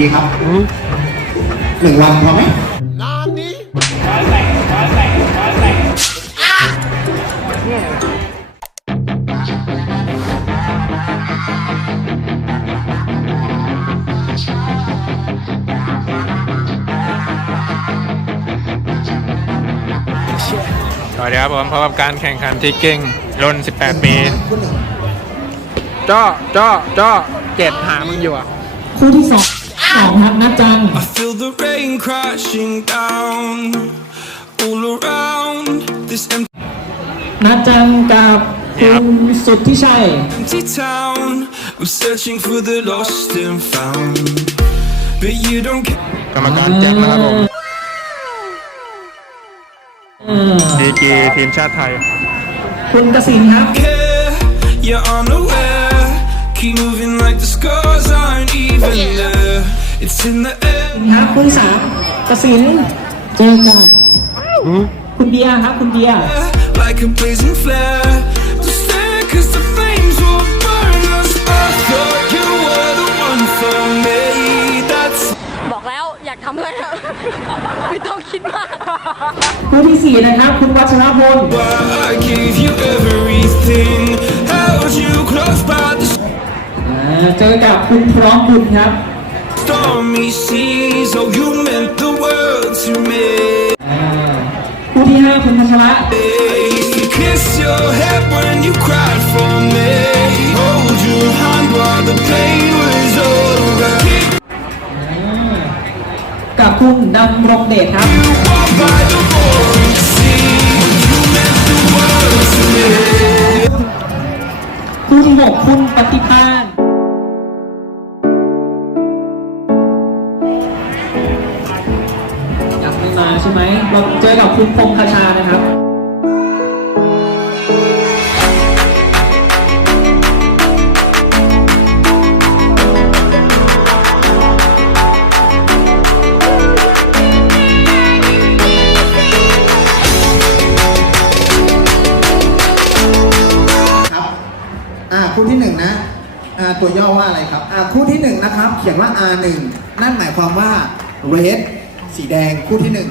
ดีครับหนึ่งวันพอไหมสวัสดีครับผมพบกับการแข่งขันที่เก่งรุ่น 18 ปีจ้อจ้อจ้อเจ็ดหามึงอยู่อะ คู่ที่สอง สองครับนัดจัง I feel the rain crashing down all around this นัดจังกับคุณสุดที่ชัย empty town. I'm searching for the lost and found, but you don't care. กรรมการแจ็คนะครับผมเออดีกรีทีมชาติไทย คุณกสินครับ You're unaware. Keep moving like the scars aren't even there. It's in the air. ครับคู่ที่สามกสินเจอกับคุณเบียร์ครับคุณเบียร์ like a blazing flare. Just stare 'cause the flames will burn us. I thought you were the one for me. That's บอกแล้วอยากทำอะไรอะไม่ต้องคิดมาก คู่ที่สี่นะครับ คุณวัชรพล why I gave you everything. Held you close by the อ่าเจอกับคุณพร้อมบุญครับ stormy seas. Oh, you meant the world to me. อ่าคู่ที่ห้าคุณพัชระ I used to kiss your head when you cried for me. Hold your hand while the pain was over. Keep กับคุณดำรงเดชครับ you walk by the roaring sea. You meant the world to me. คู่ที่หกคุณปฏิภาณ ไม่มาใช่ไหมเราเจอกับคุณพงษ์คชานะครับครับคู่ที่หนึ่งนะตัวย่อว่าอะไรครับคู่ที่หนึ่งนะครับ เขียนว่า R1 นั่นหมายความว่า red สีแดงคู่ที่หนึ่ง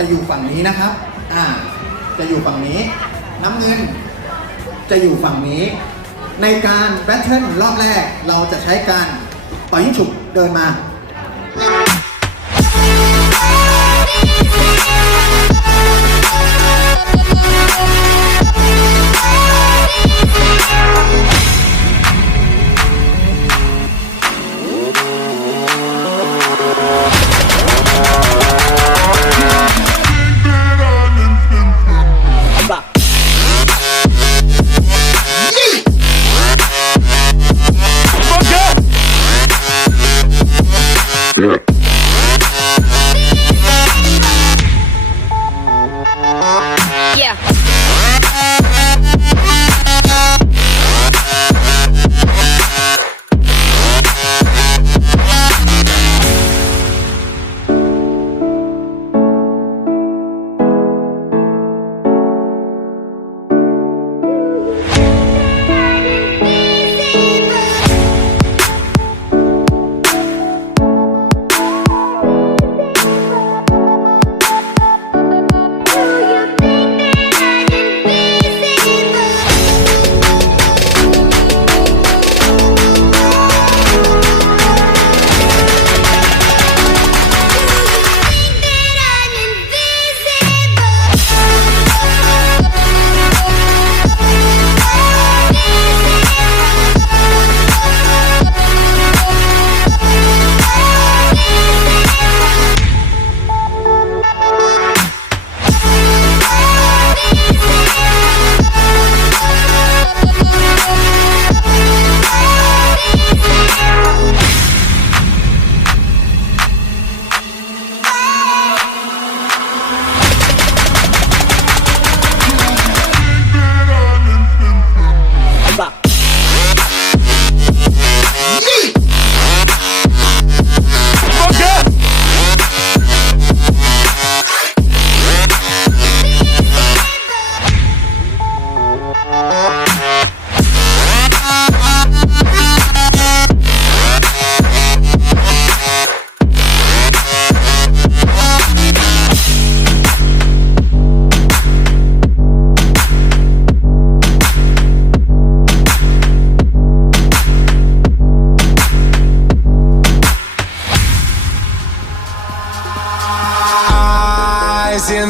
จะอยู่ฝั่งนี้นะครับ อ่า จะอยู่ฝั่งนี้ น้ำเงิน จะอยู่ฝั่งนี้ ในการแบทเทิลรอบแรกเราจะใช้การต่อยิงฉุบเดินมา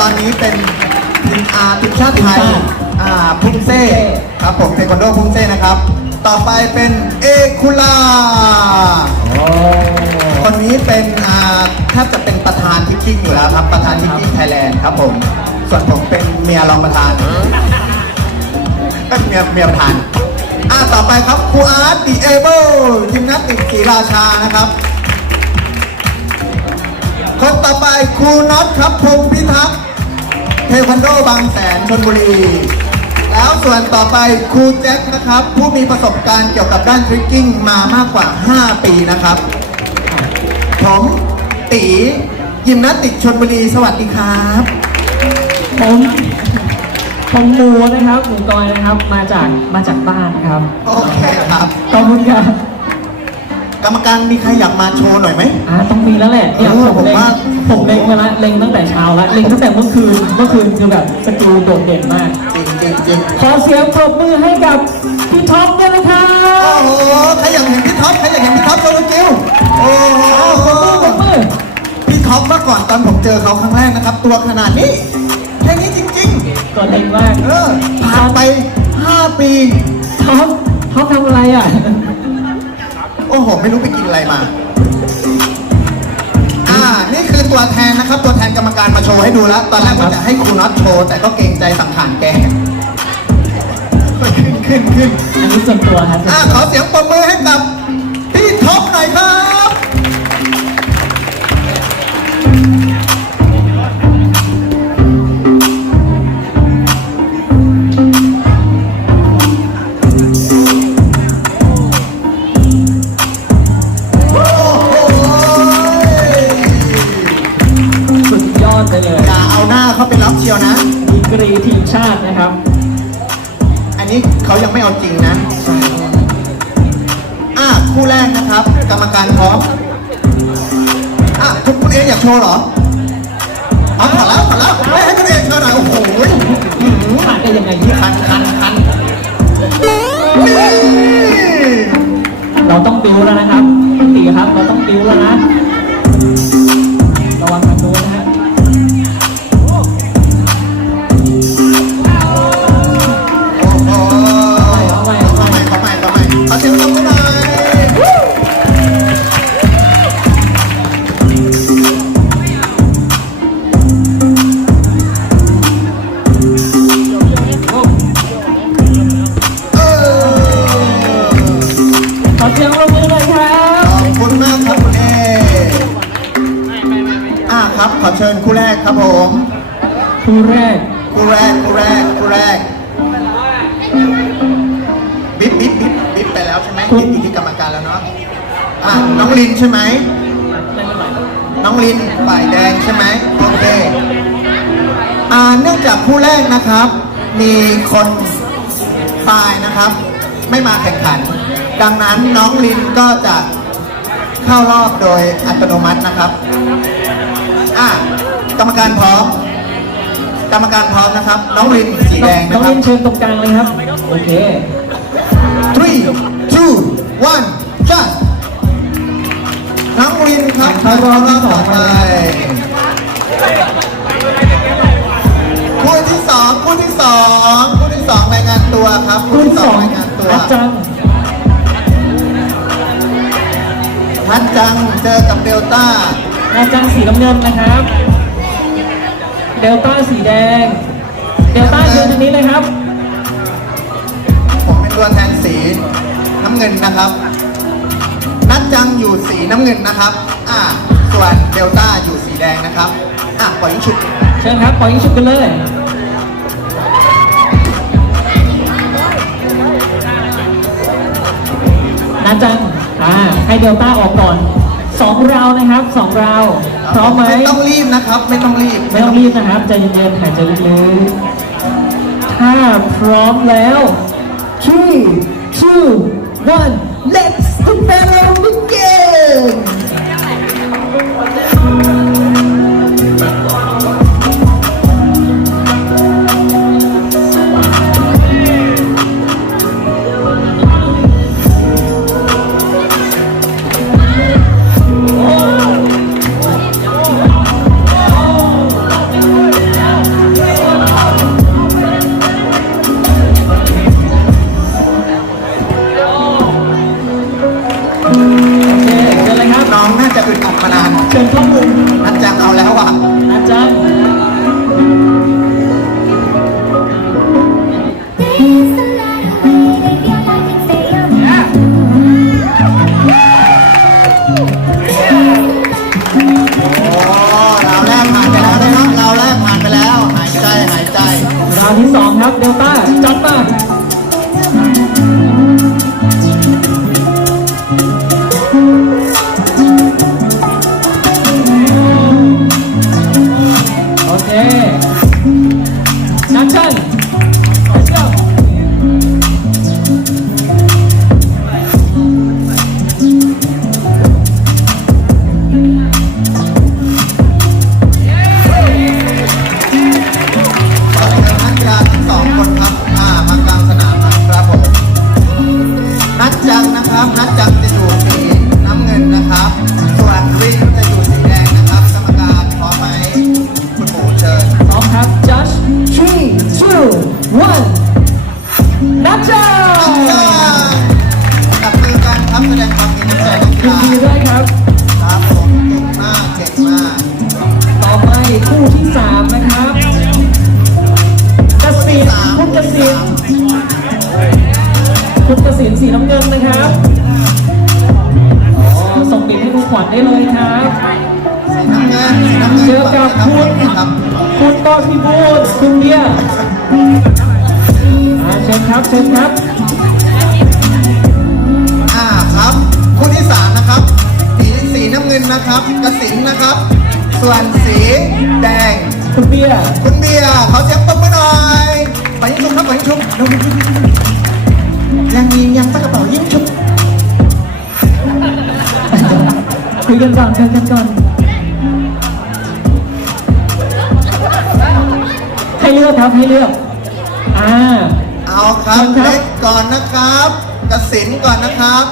ตอนนี้เป็นทีมอาทีมชาติไทยอ่าพุ่งเซ่ครับผมเทควันโดพุ่งเซ่นะครับ ต่อไปเป็นเอคุลาคนนี้เป็นอ่าแทบจะเป็นประธานทิกกิ้งอยู่แล้วครับ ประธานทิกกิ้งไทยแลนด์ครับผม ส่วนผมเป็นเมียรองประธานเอ้ยเมียเมียประธานอ่าต่อไปครับครูอาร์ตดีเอเบิลยิมนาสติกศรีราชานะครับคนต่อไปครูน็อตครับพงพิทักษ์ เทควันโดบางแสนชนบุรี แล้วส่วนต่อไปครูแจ็คนะครับ ผู้มีประสบการณ์เกี่ยวกับด้านทริกกิ้งมามากกว่า 5 ปีนะครับ ผมตียิมนาสติกชนบุรีสวัสดีครับ ผมผมหมูนะครับหมูกอยนะครับ มาจากมาจากบ้านครับ โอเคครับ ขอบคุณครับ กรรมการมีใครอยากมาโชว์หน่อยไหม อ่าต้องมีแล้วแหละเนี่ยเออผมเล็งผมว่า ผมเล็งมาละเล็งตั้งแต่เช้าละเล็งตั้งแต่เมื่อคืนเมื่อคืนคือแบบสกิลโดดเด่นมาก จริงจริงจริงขอเสียงปรบมือให้กับพี่ท็อปด้วยนะครัโอ้บโหใครอยากเห็นพี่ท็อปใครอยากเห็นพี่ท็อปโชว์สกิลโอ้โหปรบมือปรบมือพี่ท็อปเมื่อก่อนตอนผมเจอเขาครั้งแรกนะครับ ตัวขนาดนี้แค่นี้จริงก็เล็งมากๆ เออผ่านไป 5 ปี ท็อปท็อปทำอะไรอะ โอ้โห ไม่รู้ไปกินอะไรมา อ่า นี่คือตัวแทนนะครับ ตัวแทนกรรมการมาโชว์ให้ดูแล้ว ตอนแรกว่าจะให้ครูน็อตโชว์ แต่ก็เกรงใจสังขารแก ขึ้นขึ้นขึ้นอันนี้ส่วนตัวครับ อ่า ขอเสียงปรบมือให้กับพี่ท็อปหน่อยครับ คู่แรก คู่แรกคู่แรกคู่แรกบิ๊บบิ๊บบิ๊บบิ๊บไปแล้วใช่ไหมบิ๊บอยู่ที่กรรมการแล้วเนาะอะน้องลินใช่ไหมน้องลินฝ่ายแดงใช่ไหมโอเคอ่าเนื่องจากคู่แรกนะครับ มีคนพายนะครับ ไม่มาแข่งขัน ดังนั้นน้องลินก็จะเข้ารอบโดยอัตโนมัตินะครับ อะกรรมการพร้อม กรรมการพร้อมนะครับ น้องลินสีแดงน้อนะงครัลิบนเชิญตรงกลางเลยครับ โอเค three two one just น้องลินครับเข้ารอบที่สองไป คู่ที่สองคู่ที่สองคู่ที่สองรายงานตัวครับคู่ที่สองรายงานตัว นัดจัง ทัดจังเจอกับเดลต้านัดจังสีน้ำเงินนะครับ เดลต้าสีแดง เดลต้าเชิญตรงนี้เลยครับ ผมเป็นตัวแทนสีน้ำเงินนะครับ นัดจังอยู่สีน้ำเงินนะครับ อ่า ส่วนเดลต้าอยู่สีแดงนะครับ อะปล่อยยิงฉุด เชิญครับปล่อยยิงฉุบกันเลยนัดจัง อ่า ให้เดลต้าออกก่อนสองราวนะครับสองราว พร้อมไหมไม่ต้องรีบนะครับ ไม่ต้องรีบ ไม่ต้องรีบนะครับใจเย็นๆหายใจลึกๆถ้าพร้อมแล้ว three two one let's the battle begin คุณต้นพิบูลคุณเบียร์อ่าเชิญครับเชิญครับ อ่าครับคู่ที่สามนะครับ สีสีน้ำเงินนะครับกสินนะครับ ส่วนสีแดง คุณเบียร์คุณเบียร์เขาเสียงปรบมือหน่อยไปยิงชุบครับไปยิงชุบเร็วๆยังยิงยังปากกระเป๋ายิงชุบคุยกันก่อนคุยกันก่อน อกครับให้เลือกอ่า เอาครับเชิญครับ เล็กก่อนนะครับกสินก่อนนะครับ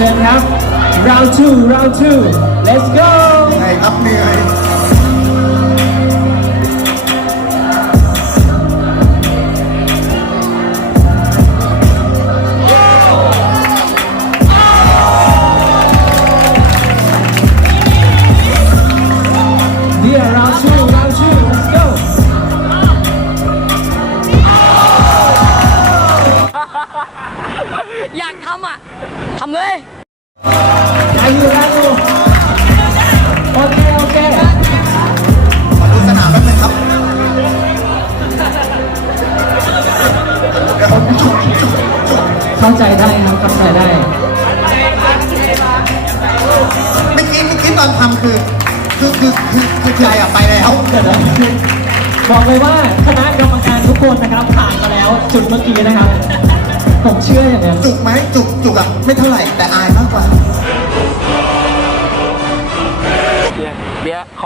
round two round two. Let's go.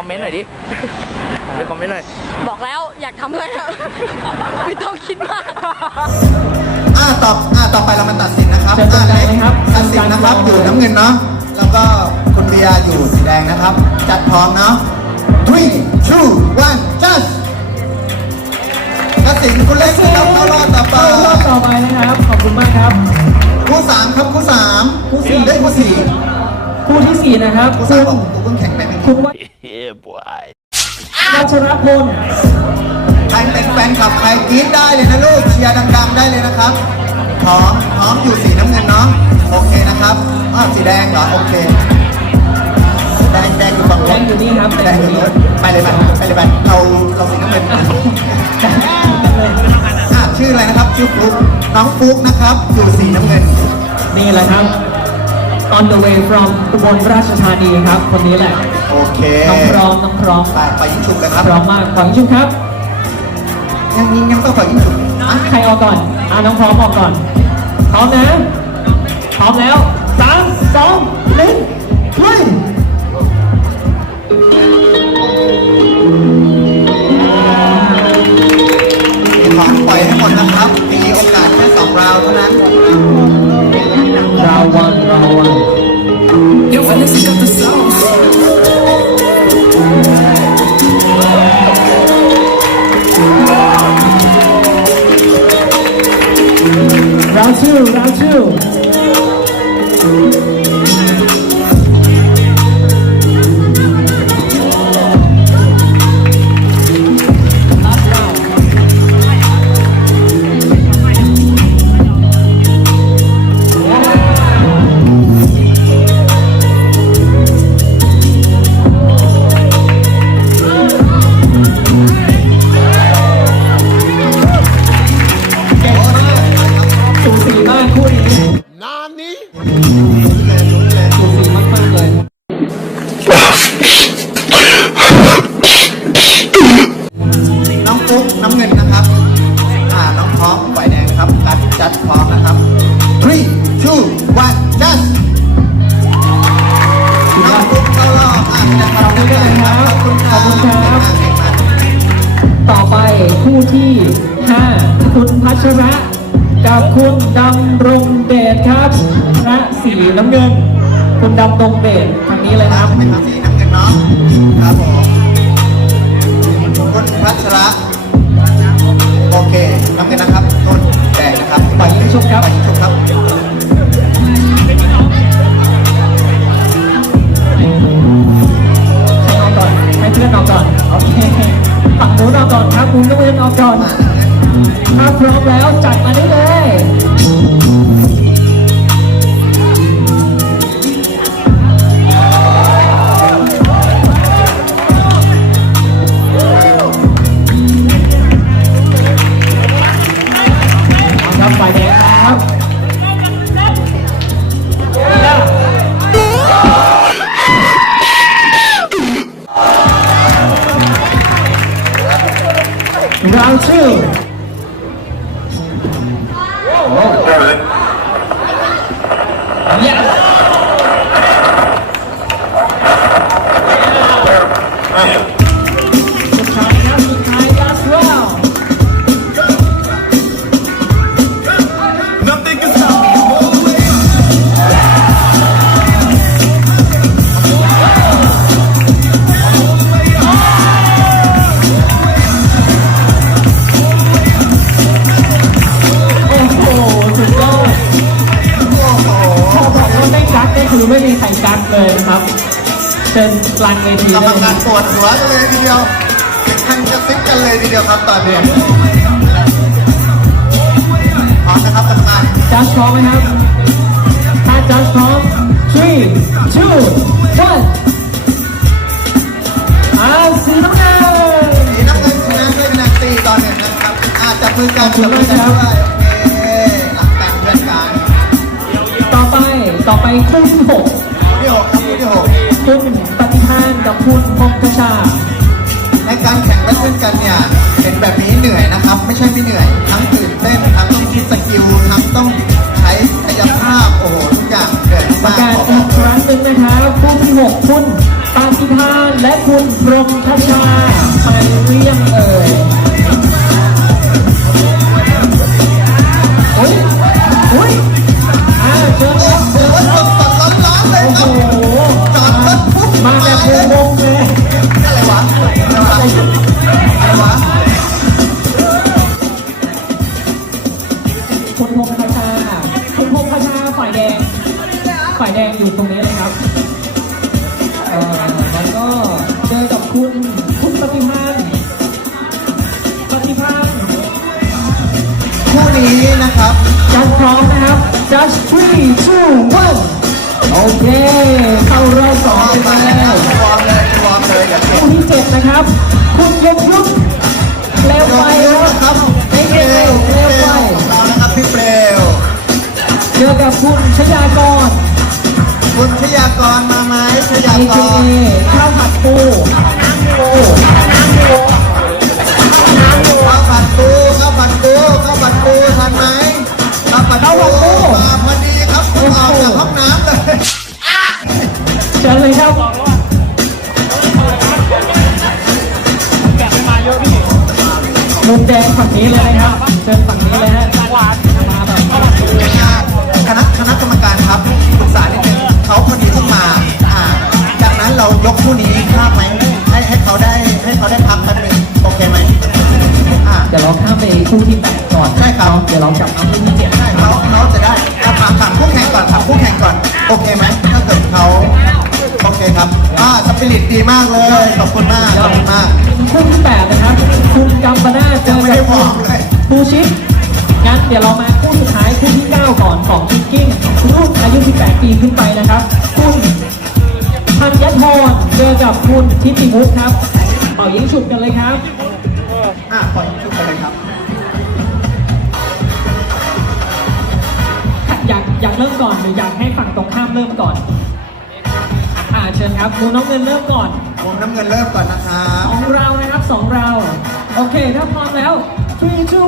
มเมนต์หน่อยดิเบียร์คอมเมนต์หน่อย บอกแล้วอยากทำอะไรอะ ไม่ต้องคิดมาก อ่าต่ออ่าต่อไปเรามาตัดสินนะครับเชิญตรงกลางเลยครับตัดสินนะครับอยู่น้ำเงินเนาะแล้วก็คุณเบียร์อยู่สีแดงนะครับ จัดพร้อมเนาะ three two one just ตัดสินคุณเล็กนะครับเข้ารอบต่อไปเข้ารอบต่อไปนะครับ ขอบคุณมากครับ คู่สามครับคู่สามคู่สี่ได้คู่สี่คู่ที่สี่นะครับคู่คุสามณบอกผมเพิ่งแข่งไปเป็นคุณวั ชวัชรพลใครเป็นแฟนคลับใครกรี๊ดได้เลยนะลูกเชียร์ดังๆได้เลยนะครับพร้อมพร้อมอยู่สีน้ำเงินเนาะโอเคนะครับอ้าวสีแดงเหรอโอเคแดงแดงอยู่ฝั่งแดนู้งนอยู่นี่ครับแดงอยู่นู้นไปเลยไปไปเลยไปเราเราสีน้ำเงินอะชื่ออะไรนะครับชื่อฟลุ๊กน้องฟลุ๊กนะครับอยู่สีน้ำเงิน นี่แหละครับ on the way from อุบลราชธานีครับ คนนี้แหละ โอเคน้องพร้อมน้องพร้อมไปไปยิงฉุกเลยครับพร้อมมากขอชุบครับยังยิงยังต้องไปยิงฉุกอะใครออกก่อนอ่าน้องพร้อมออกก่อนพร้อมนะพร้อมแล้วสามสองหนึ่งเฮ้ยขอปล่อยให้หมดนะครับ มีโอกาสแค่สองราวเท่านั้น ราวันราวัน Round two, round two. สีน้ำเงิน คุณดำรงเดชทางนี้เลยครับเป็นสีน้ำเงินเนาะครับผมคุณพัชระโอเคน้ำเงินนะครับต้นแดงนะครับปล่อยยิงฉุบครับปล่อยยิงฉุบครับใครออกก่อนให้เพื่อนออกก่อนโอเคฝั่งนู้นออกก่อนครับคุณน้ำเงินออกก่อนถ้าพร้อมแล้วจัดมาได้เลย มือกันจับมือกันด้วย โอเค รักกันเพื่อนกันต่อไปคู่ที่หกที่หกครับคู่ที่หกคุณปฏิภาณกับคุณพงษ์ชา ในการแข่งและเช่นกันเนี่ยเห็นแบบนี้เหนื่อยนะครับ ไม่ใช่ไม่เหนื่อย ทั้งตื่นเต้นทั้งต้องคิดสกิลทั้งต้องใช้กายภาพโอ้โหทุกอย่างเหนื่อยประมากกาศขออีกครั้งหนึ่งนะครับคู่ที่หกคุณปฏิภาณและคุณพรหมชชาไปเรียงเอ่ย โอ้ยโอ้ยอ่าเชิญครับเชิญครับดๆร้อนเลยโอ้ครับโหมาแบบงงเลยอะไรวะอะไรวะอะไรวะคุณพงษ์ชาคุณพงษ์ชาฝ่ายแดง ฝ่ายแดงอยู่ตรงนี้เลยครับเอ่อแล้วก็เจอกับคุณคุณปฏิพัน นี้นะครับจัดพร้อมนะครับ just three two one โอเคเข้ารอบสวอองร์มไปมาแล้แล้วววอร์มเลยวอร์มเลยอย่าเก็บคู่ที่เจ็ดนะครับ คุณยกยุทธเร็วไปยกคนิ้วรับนะครับไม่พี่เปลเร็ววพี่เร็วเปลไปวของเรานะครับพี่เปลวเจอกับคุณชยากรคุณชยากรมาไหมชยาก AKA รข้าวผัดปูปู ข้าวผัดปูมาพอดีครับคุณออกจากห้องน้ำเลยเชิญเลยครับมุมแดงฝั่งนี้เลยนะครับเชิญฝั่งนี้เลยฮะมาแบบคณะคณะกรรมการครับปรึกษานิดนึงเขาพอดีเพิ่งมาอ่าจากนั้นเรายกคู่นี้ข้ามไหมให้ให้เขาได้ให้เขาได้พักแป๊บนึงโอเคไหม เดี๋ยวเราข้ามไปคู่ที่แปดก่อนใช่ครับ เดี๋ยวเรากลับมาคู่ที่เจ็ดใช่เขาเขาจะได้อะถามถามคู่แข่งก่อนถามคู่แข่งก่อน โอเคไหมถ้าเกิดเขาโอเคครับ อ่าสปิริตดีมากเลย ขอบคุณมาก ขอบคุณมาก คู่ที่แปดนะครับ คุณกัมปนาเจอไม่กัได้บบอกเลยภูชิปงั้นเดี๋ยวเรามาคู่สุดท้ายคู่ที่เก้าก่อนของคิกกิ้งรุ่นอายุ 18 ปีขึ้นไปนะครับ คุณพันยธรเจอกับคุณทิติมุกครับเป่ายิงฉุดกันเลยครับ อะปล่อย อยากอยากเริ่มก่อนหรืออยากให้ฝั่งตรงข้ามเริ่มก่อนอ่าเชิญครับมูน้องเงินเริ่มก่อนวงน้ำเงินเริ่มก่อนนะครับสองราวนะครับสองราวโอเค ถ้าพร้อมแล้ว three two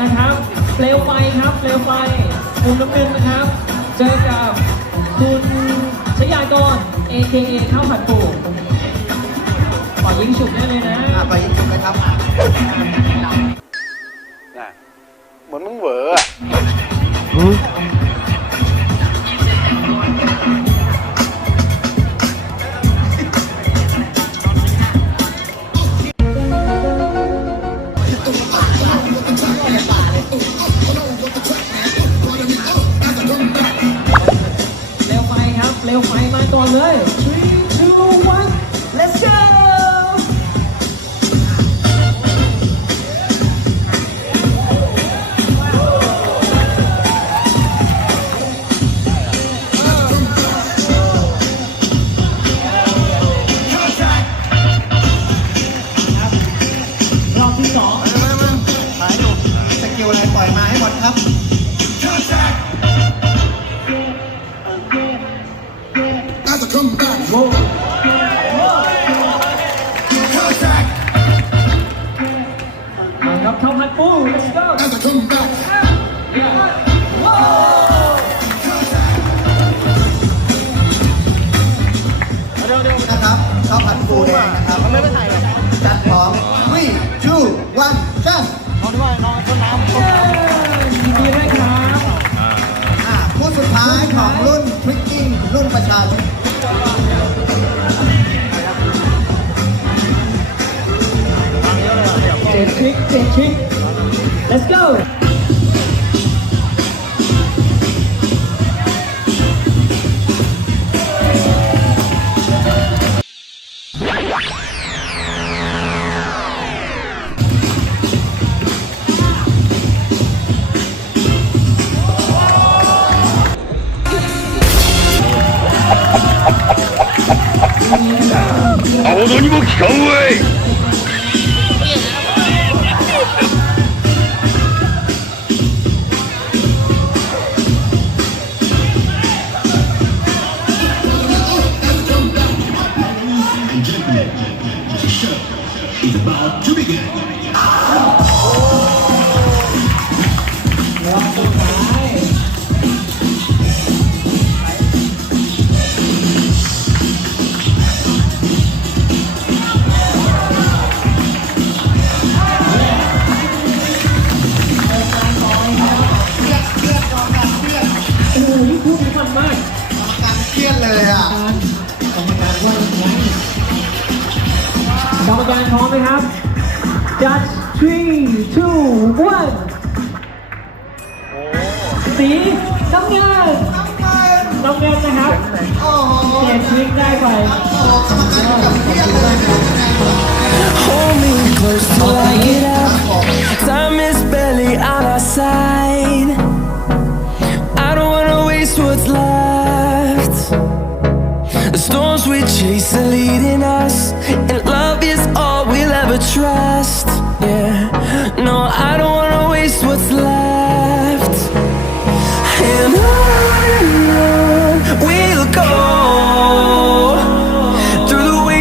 นะครับ เปลวไฟครับ เปลวไฟมุมน้ำเงินนะครับ เจอกับคุณชยากร AKA ข้าวผัดปูขอยิงฉุบได้เลยนะอ่าไปยิงเลยครับเหมือนมึงเหวออะ เร็วไฟมาตอนเลย อ้วนสีน้ำเงินน้ำเงินนะครับเปลี่ยนชีวิตได้ไป Hold me close till I get up. Time is barely on our side. I don't wanna waste what's left. The storms we chase are leading us, and love is all we'll ever trust. No, I don't wanna waste what's left.